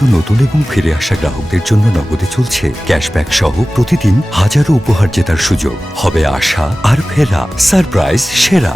নিয়মিত নতুন এবং ফিরে আসা গ্রাহকদের জন্য নগদে চলছে ক্যাশব্যাক সহ প্রতিদিন হাজারো উপহার জেতার সুযোগ। হবে আশা আর ফেরা, সারপ্রাইজ সেরা।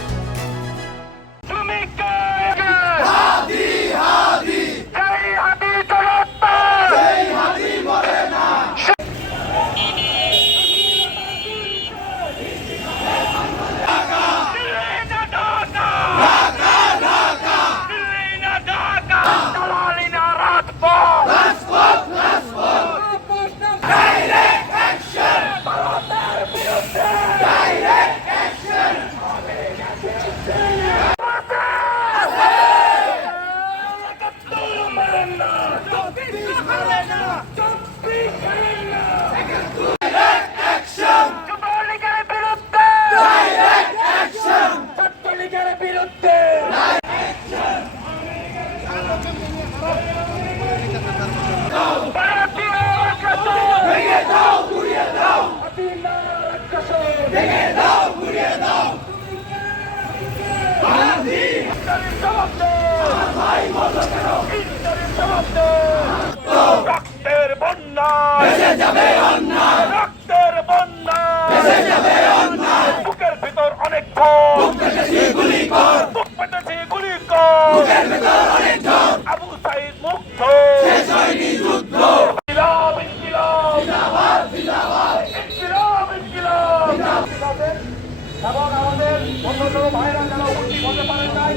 রক্তের বন্যা ভেসে যাবে অন্যায়, রক্তের বন্যা ভেসে যাবে অন্যায়। বুকের ভিতর অনেক ভয়, বুক পেতেছি গুলি কর, বুক পেতেছি গুলি কর, বুকের ভিতর অনেক ঝড়। আবু সাইদ মুক্ত, শেষ হয়নি যুদ্ধ। ইনকিলাব ইনকিলাব জিন্দাবাদ জিন্দাবাদ, ইনকিলাব ইনকিলাব জিন্দাবাদ। এবং আমাদের অন্যান্য ভাইরা যারা উপস্থিত হতে পারেন নাই